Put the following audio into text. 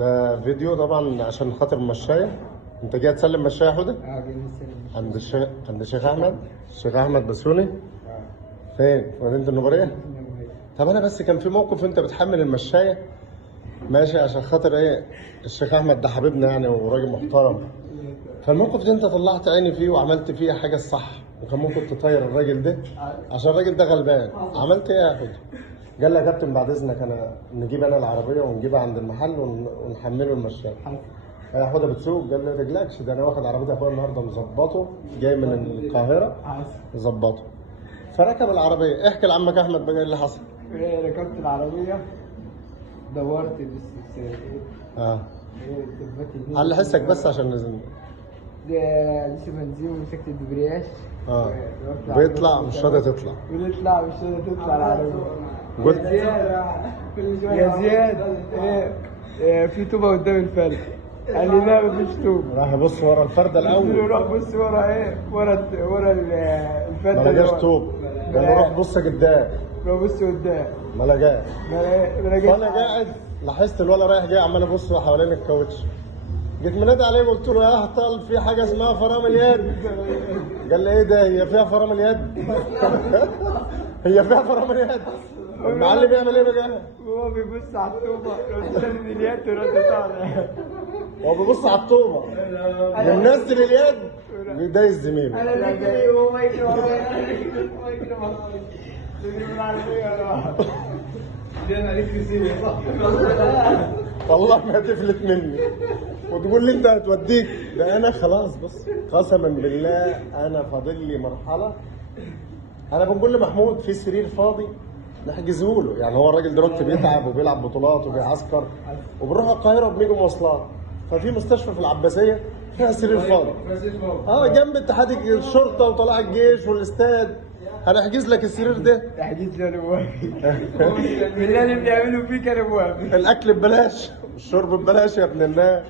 ده فيديو طبعا عشان خاطر المشاية. انت جاي تسلم مشاية يا حوده؟ جاي نسلم. عند الشيخ احمد. الشيخ احمد بسيوني. فين؟ في مدينة النوبرية؟ طب انا بس كان في موقف انت بتحمل المشاية ماشي عشان خاطر ايه؟ الشيخ احمد ده حبيبنا يعني وراجل محترم. فالموقف ده انت طلعت عيني فيه وعملت فيه حاجة الصح، وكان ممكن تطير الراجل ده عشان الراجل ده غلبان. عملت ايه يا حوده؟ قال لي يا كابتن بعد اذنك انا نجيب انا العربيه ونجيبها عند المحل ونحمله المشاية. يا حوده بتسوق؟ قال لي ما تقلقش، ده انا واخد عربيه اخويا النهارده مظبطه، جاي من القاهره مظبطه. فركب العربيه. احكي لعمك احمد بقى ايه اللي حصل. ركبت العربيه، دورت بس على حسك بس عشان نزل. لسه بنزين ومسكت الدبرياج. بيطلع مش راضي تطلع. بنطلع مش راضي تطلع العربيه. قلت يا زياد ايه في طوبه قدام الفرد. قال لي لا مفيش طوبه. راح يبص ورا الفرده الاول. قلت له روح بص ورا ايه؟ ورا الفرده. ما لقاش طوب. قال له روح بص قدام. ببص قدام. ما لقاش. ما لقاش. وانا قاعد لاحظت الولد رايح جاي عمال ابص حوالين الكاوتش. جيت منادي عليه قلت له يا هطل في حاجه اسمها فرامل يد. قال لي ايه ده؟ هي فيها فرامل يد؟ هي فيها فرامل يد؟ المعلم يعمل ايه بقى؟ هو بيبص على الطوبه رد شد اليد ورد طالع. هو بيبص على الطوبه ينزل اليد ويدايس زميله. انا اللي جاي وهو يجري ورايا. هو يجري ورايا. يجري من العربيه. دي انا عليك في والله ما تفلت مني وتقول لي انت هتوديك. ده انا خلاص بس قسما بالله انا فاضل لي مرحله. انا بنقول لمحمود في سرير فاضي نحجزه له. يعني هو الراجل دلوقتي بيتعب وبيلعب بطولات وبيعسكر وبنروح القاهره وبنيجي مواصلات. ففي مستشفى في العباسيه فيها سرير فاضي. جنب اتحاد الشرطه وطلائع الجيش والاستاد. هنحجز لك السرير ده. تحجيز لي انا موافق. بالله اللي بيعملوا فيك انا موافق. الاكل ببلاش والشرب ببلاش يا ابن الناس.